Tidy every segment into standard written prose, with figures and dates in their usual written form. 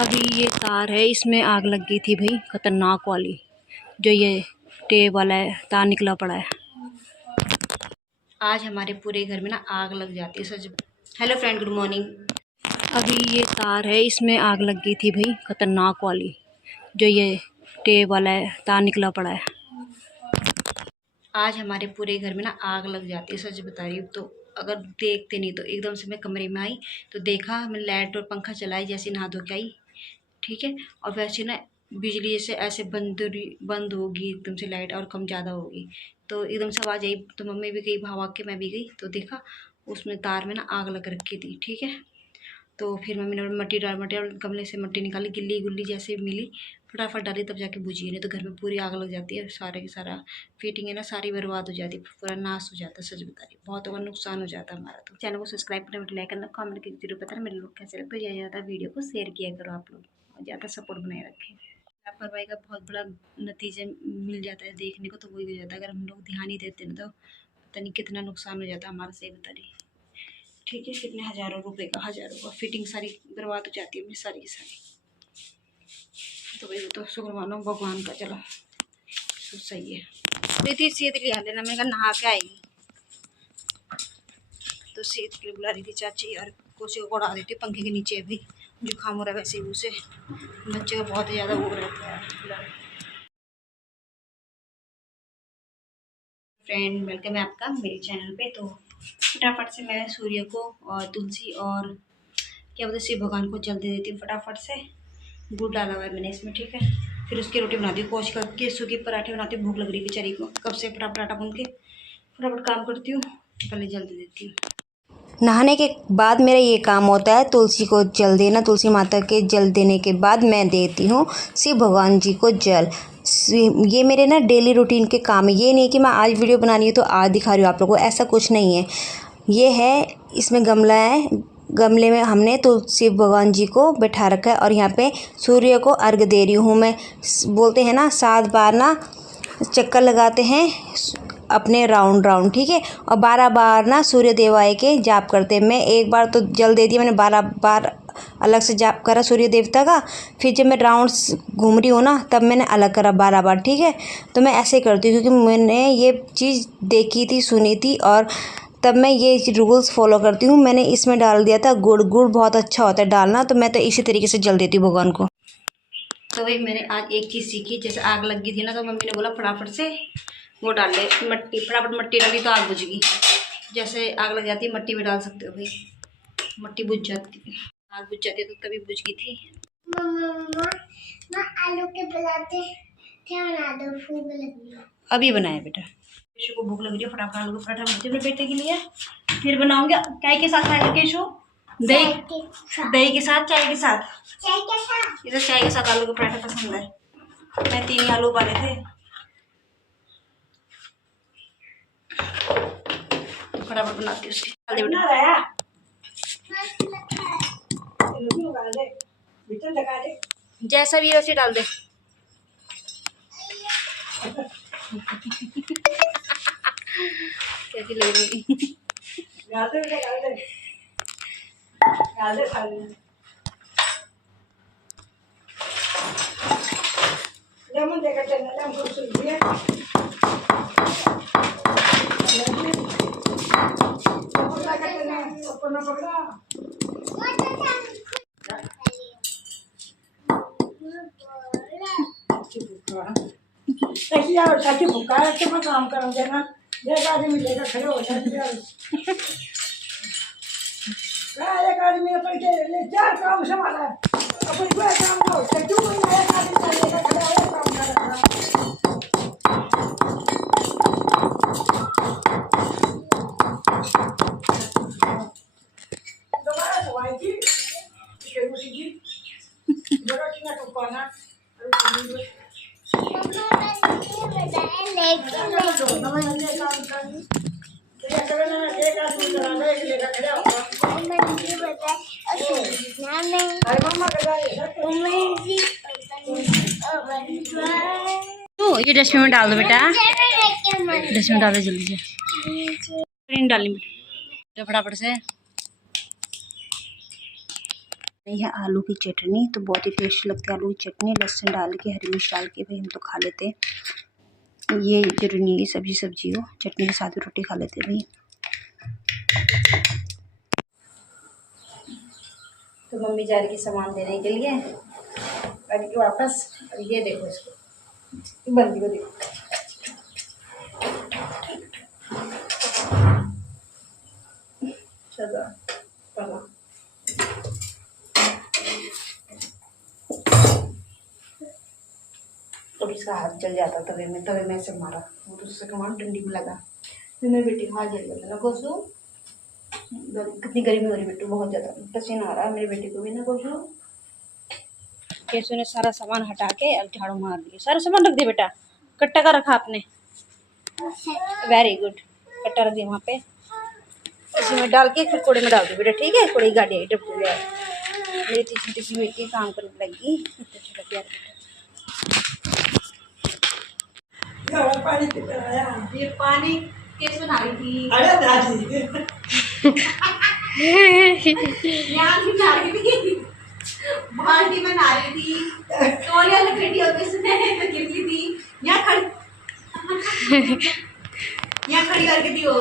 अभी ये तार है, इसमें आग लग गई थी भाई, खतरनाक वाली। जो ये टेप वाला है तार निकला पड़ा है। आज हमारे पूरे घर में ना आग लग जाती है सच। Hello friend, good morning. अभी ये तार है, इसमें आग लग गई थी भाई, खतरनाक वाली। जो ये टेप वाला है तार निकला पड़ा है। आज हमारे पूरे घर में ना आग लग जाती है सच बता रही हूँ। तो अगर देखते नहीं तो एकदम से मैं कमरे में आई तो देखा, मैं लाइट और पंखा चलाई, जैसे नहा धो के आई, ठीक है। और वैसे ना बिजली जैसे ऐसे बंद होगी एकदम से, लाइट और कम ज़्यादा होगी तो एकदम से आवाज़ आई। तो मम्मी भी गई भाग के, मैं भी गई तो देखा उसमें तार में ना आग लग रखी थी, ठीक है। तो फिर मम्मी ने मट्टी और गमले से मट्टी निकाली, गिल्ली गुल्ली जैसे मिली, फटाफट डाली, तब जाके बुझी। नहीं तो घर में पूरी आग लग जाती है, सारे की सारा फिटिंग है ना सारी बर्बाद हो जाती है, पूरा नाश हो जाता है सच बता रही, बहुत होगा नुकसान हो जाता है हमारा। तो चैनल को सब्सक्राइब करना, लाइक करना, कमेंट करके जरूर बताना मेरे लोग कैसे लगता है। ज़्यादा वीडियो को शेयर किया करो आप लोग, और ज़्यादा सपोर्ट बनाए रखें। लापरवाही का बहुत बड़ा नतीजा मिल जाता है देखने को, तो वही हो जाता है। अगर हम लोग ध्यान ही देते ना तो पता नहीं कितना नुकसान हो जाता है हमारा, सही बता रही, ठीक है। कितने हज़ारों रुपए का, हज़ारों का फिटिंग सारी बर्बाद हो जाती है अपनी सारी की सारी। तो भाई वो तो शुक्र मानो भगवान का, चलो सब सही है। दीदी सीध लिया लेना, मैंने कहा नहा के आएगी तो सीध के लिए बुला रही थी चाची, और कुर्सी को उड़ा देती पंखे के नीचे। अभी जुकाम हो रहा है वैसे ही, उसे बच्चे का बहुत ज़्यादा वो रहता है। फ्रेंड, वेलकम है आपका मेरे चैनल पे। तो फटाफट से मैं सूर्य को और तुलसी और क्या बोलते शिव भगवान को जल दे देती हूँ फटाफट से। गुड़ डाला हुआ है मैंने इसमें, ठीक है। फिर उसकी रोटी बनाती हूँ, कोच करके सूखे पराठे बनाती हूँ। भूख लग रही बेचारी को, कब से फटाफट आटा भून के फटाफट काम करती हूँ, पहले जल दे देती हूँ। नहाने के बाद मेरा ये काम होता है तुलसी को जल देना। तुलसी माता के जल देने के बाद मैं देती हूँ शिव भगवान जी को जल। ये मेरे ना डेली रूटीन के काम है। ये नहीं कि मैं आज वीडियो बना रही हूँ तो आज दिखा रही हूँ आप लोगों को, ऐसा कुछ नहीं है। ये है, इसमें गमला है, गमले में हमने तुलसी भगवान जी को बैठा रखा है, और यहाँ पे सूर्य को अर्घ दे रही हूँ मैं। बोलते हैं ना 7 बार ना चक्कर लगाते हैं अपने राउंड, ठीक है। और 12 बार ना सूर्य देवाय के जाप करते हैं। मैं एक बार तो जल दे दिया, मैंने 12 बार अलग से जाप करा सूर्य देवता का। फिर जब मैं राउंड्स घूम रही हूँ ना तब मैंने अलग करा 12 बार, ठीक है। तो मैं ऐसे करती हूँ क्योंकि मैंने ये चीज़ देखी थी, सुनी थी, और तब मैं ये रूल्स फॉलो करती हूँ। मैंने इसमें डाल दिया था गुड़। गुड़ बहुत अच्छा होता है डालना, तो मैं तो इसी तरीके से जल देती हूँ भगवान को। तो वही मैंने आज एक चीज़ सीखी, जैसे आग लग गई थी ना तो मम्मी ने बोला फटाफट से वो डाल ले मट्टी, फटाफट मट्टी डाली तो आग बुझ गई। जैसे आग लग जाती है मट्टी में डाल सकते हो भाई, मट्टी बुझ जाती है, आग बुझ जाती है, तो तभी बुझ गई थी। आलू के पराठे क्या बना दो, भूख लगी है। अभी बनाया बेटा, केशु को भूख लग रही है, फटाफट आलू का पराठा बनाती हूँ मेरे बेटे के लिए। फिर बनाऊंगा क्या के साथ खाएगा केशु? दही के साथ, चाय के साथ? चाय के साथ। इधर चाय के साथ आलू के पराठे पसंद है। मैं 3 आलू उबाले थे, तो फटाफट बनाती हूँ उसकी। जैसा भी वैसे डाल दे। कैसी लग रही? चाची भूखा है तो मैं काम करूँ देना, एक आदमी लेकर खड़े हो जाए। एक आदमी ने 4 काम संभाला है, अपनी कोई काम ना हो क्यों नहीं एक आदमी लेकर खड़ा है काम कर रहा है। दोबारा सवाई जी रोटी जी जरा कितना तो पाना ये डस्टबिन में डाल दो बेटा, डस्टबिन में डाल दो जल्दी से। डालनी बेटा फटाफट से। ये है आलू की चटनी, तो बहुत ही टेस्टी लगती है आलू की चटनी। लहसुन डाल के, हरी मिर्च डाल के भाई हम तो खा लेते हैं। ये जरूरी नहीं है सब्जी हो, चटनी के साथ भी रोटी खा लेते हैं भाई। तो मम्मी जा रही है सामान देने के लिए और वापस। ये देखो इसको, बंदी को देखो, चलो पला तो इसका हाथ जल जाता तवे में से मारा, वो तो उससे कमान ठंडी में लगा। फिर मेरी बेटी हाथ जल गया ना कोसू, कितनी गर्मी हो रही बेटू, बहुत ज़्यादा पसीना आ रहा है मेरी बेटी को भी ना कोसू। केसू ने सारा सामान हटा के अब झाड़ू मार दिया, सारा सामान रख दिया बेटा। कट्टा का रखा आपने, वेरी गुड। कट्टा रख दिया वहाँ पे, इसी में डाल के फिर कूड़े में डाल दो बेटा, ठीक है। कूड़े की गाड़ी आई डब्बू गया, मेरी तीसरी तीसरी बेटी काम करने लगी। इतना छोटा प्यार पानी ये पानी कैसे बना रही थी? अरे दादी यहाँ की बना रही थी, बाल्टी में नहा रही थी, तौलिया लपेटी और किसने गिरली थी। यहाँ खड़ी करके थी वो।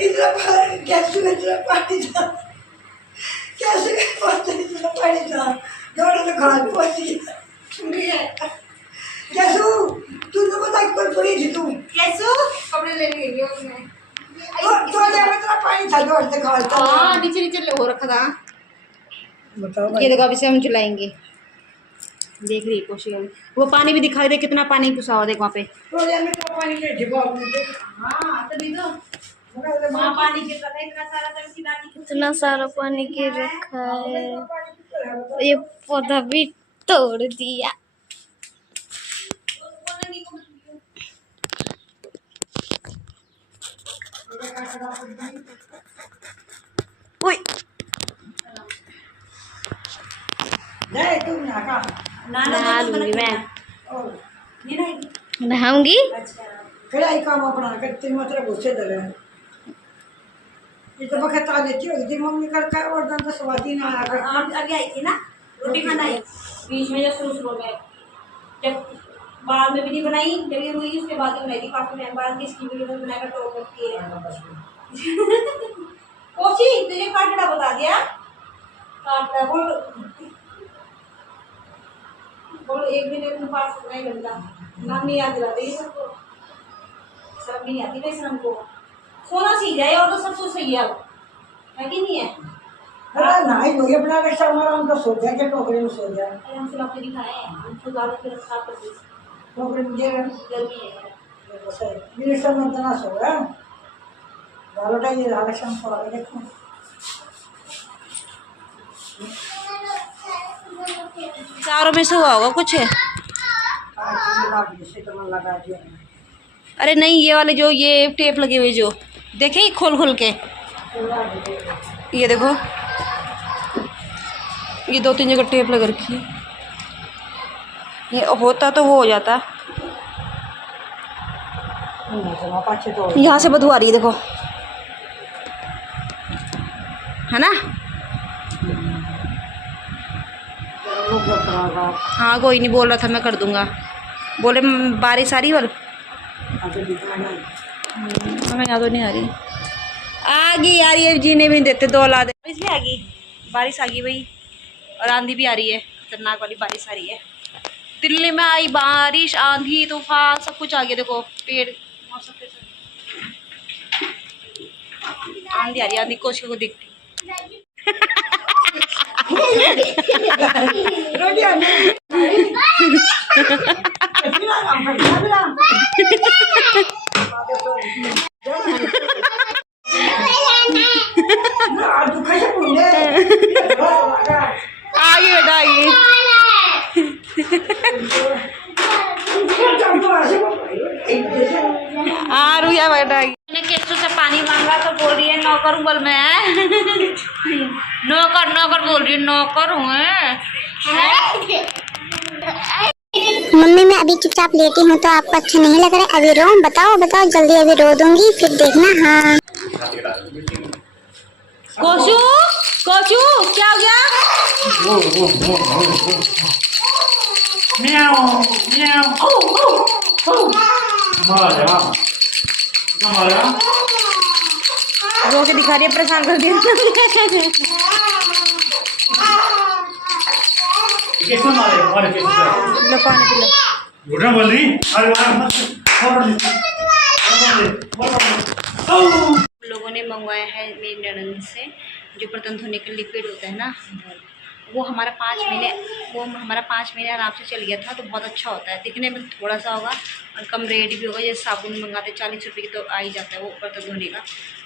इतना कैसे इतना पानी था, कैसे इतना पानी था, दौड़ तो खाल पहुंची। कैसू तूने पता कि कोई पड़ी थी तू? कैसू कपड़े लेने गई उसने, तो ले इतना पानी था, दौड़ तो खाल था। हाँ नीचे हो रखा था। बताओ ये देखो अभी से हम चलाएंगे, देख रही है कोशिश। वो पानी भी दिखाई दे, कितना पानी घुसा हुआ देख वहाँ पे। तो ले में तो पानी ले डिब्बा में दे। हाँ तभी तो वहाँ पानी गिर रहा था इतना सारा, तब की दादी इतना सारा पानी गिर रखा है, ये पौधा भी तोड़ दिया। ओए नहीं तू ना का नहा लूंगी मैं, ये नहीं। नहाऊंगी। अच्छा फिर आई काम अपना करते मतलब घुसे दे। ये तो बखता लेती होगी मम्मी करके, और दंत स्वाद ही ना आया कर। आप अभी आई थी ना रोटी खाना आई, बीच में जब शुरू में, जब बाद में भी नहीं बनाई, जब ये हुई उसके बाद बनाई थी काफी टाइम बाद। इसकी वीडियो बनाकर तो करती है कोशी तुझे काटड़ा बता दिया, काटड़ा बोल एक दिन एक पास नहीं बनता, नाम नहीं याद दिलाते ये सबको, सब नहीं आती वैसे हमको। सोना सीख जाए और तो सब कुछ सही है अब, है कि नहीं है? अरे नहीं लोग अपना रक्षा हमारा हम तो सो जाए कि टोकरे में सो जाए। अरे हम सिर्फ दिखाए हैं, हमको ज़्यादा फिर रक्षा कर दी, टोकरे में जे गर्मी है। मेरे सब में तना सो है बारोटा ये रक्षा हम थोड़ा देखो। चारों में से हुआ होगा कुछ। लगा दिया। अरे नहीं, ये वाले जो ये टेप लगे हुए जो देखे खोल खोल के, ये देखो ये 2-3 जगह टेप लग रखी है। ये होता तो वो हो जाता। यहाँ से बदबू आ रही है देखो, है ना। हाँ कोई नहीं, बोल रहा था मैं कर दूंगा, बोले बारिश आ रही है। हमें यहाँ तो नहीं आ रही, आ गई यार, ये जीने भी नहीं देते, 2 औलाद। बारिश भी आ गई, बारिश आ गई भाई, और आंधी भी आ रही है, खतरनाक वाली बारिश आ रही है। दिल्ली में आई बारिश, आंधी तूफान सब कुछ आ गया। देखो पेड़, आंधी आ रही है, आंधी कोशिश को दिखती आगे बेटा आगे। आ रुया बेटा, मैंने केसू से पानी मांगा तो बोल रही है नौकर बोल मैं नौकर नौकर बोल रही है, नौकर हूँ। मम्मी मैं अभी चुपचाप लेटी हूँ तो आपको अच्छा नहीं लग रहा है? अभी रो, बताओ बताओ जल्दी, अभी रो दूंगी फिर देखना। हाँ कोचू कोचू क्या हो गया? म्याऊ म्याऊ मारा मारा रो के दिखा रही है, परेशान कर दिया। कैसे मारे मारे कैसे लो पानी पी लो। घुटना बोल रही अरे वाह मत लोगों ने मंगवाया है मेरी ननद से जो बर्तन धोने का लिक्विड होता है ना, वो हमारा 5 महीने आराम से चल गया था। तो बहुत अच्छा होता है, दिखने में थोड़ा सा होगा और कम रेट भी होगा। जैसे साबुन मंगाते 40 रुपये की तो आ ही जाता है वो बर्तन धोने का,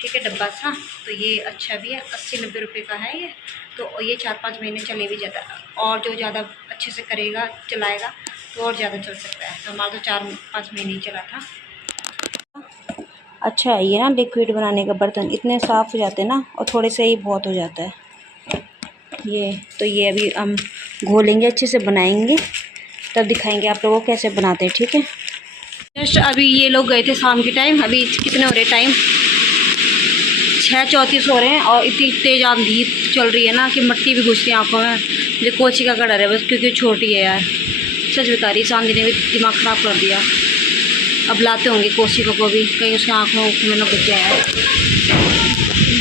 ठीक है, डब्बा सा। तो ये अच्छा भी है, 80-90 रुपये का है ये। तो ये 4-5 महीने चले भी जाता है, और जो ज़्यादा अच्छे से करेगा चलाएगा तो और ज़्यादा चल सकता है। तो हमारा तो 4-5 महीने ही चला था। अच्छा है ये ना, लिक्विड बनाने का बर्तन इतने साफ़ हो जाते हैं ना, और थोड़े से ही बहुत हो जाता है ये। तो ये अभी हम घोलेंगे, अच्छे से बनाएंगे, तब दिखाएंगे आप लोगों को कैसे बनाते हैं, ठीक है। जस्ट अभी ये लोग गए थे शाम के टाइम। अभी कितने हो रहे टाइम, 6:34 हो रहे हैं, और इतनी तेज़ आंधी चल रही है ना कि मट्टी भी घुसती है आँखों में। मुझे कोची का डर है बस, क्योंकि छोटी है यार, सच बता रही। इस आंधी ने भी दिमाग ख़राब कर दिया। अब लाते होंगे कोची को भी, कहीं उसके आँखों में ना घुस जाए यार।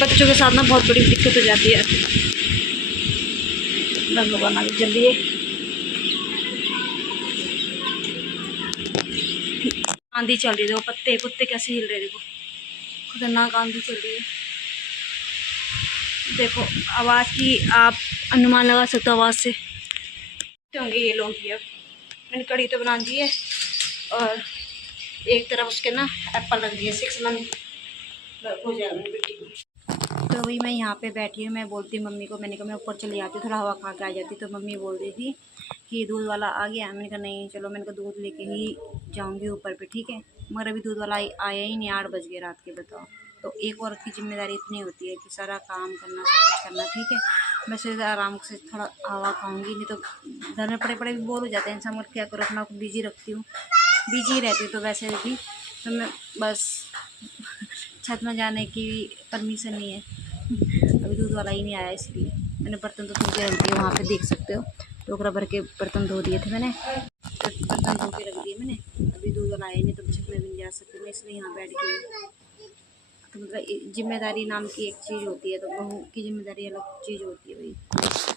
बच्चों के साथ ना बहुत बड़ी दिक्कत हो जाती है। भगवान आगे जल्दी आंधी चल रही है, देखो पत्ते कुत्ते कैसे हिल रहे हैं, देखो खतरनाक आंधी चल रही है। देखो आवाज़ की आप अनुमान लगा सकते हो आवाज़ से। होंगे ये लोग भी। अब मैंने कढ़ी तो बना दी है, और एक तरफ उसके ना एप्पल रख दिए, 6 मंथ हो जाएगा बेटी को। तो वही मैं यहाँ पे बैठी हूँ, मैं बोलती मम्मी को, मैंने कहा मैं ऊपर चली जाती, थोड़ा हवा खा के आ जाती। तो मम्मी बोल रही थी कि दूध वाला आ गया। मैंने कहा नहीं चलो, मैंने कहा दूध लेके ही जाऊँगी ऊपर पे, ठीक है। मगर अभी दूध वाला आया ही नहीं, 8 बज गए रात के, बताओ। तो एक औरत की जिम्मेदारी इतनी होती है कि सारा काम करना, सब कुछ करना, ठीक है। मैं सोचा आराम से थोड़ा हवा खाऊँगी, नहीं तो घर में पड़े पड़े भी बोर हो जाते हैं इंसान। मगर क्या करो, अपना बिजी रखती हूँ, बिजी रहती हूँ। तो वैसे भी तो मैं बस छत में जाने की परमिशन नहीं है। अभी दूध वाला ही नहीं आया, इसलिए मैंने बर्तन तो धो के रख दिए, वहाँ पे देख सकते हो। टोकरा भर के बर्तन धो दिए थे मैंने, बर्तन धो के रख दिए मैंने। अभी दूध वाला आया नहीं, तो छत में भी नहीं जा सकती मैं, इसलिए यहाँ बैठ गई। तो मतलब जिम्मेदारी नाम की एक चीज़ होती है, तो बहू की जिम्मेदारी अलग चीज़ होती है भाई।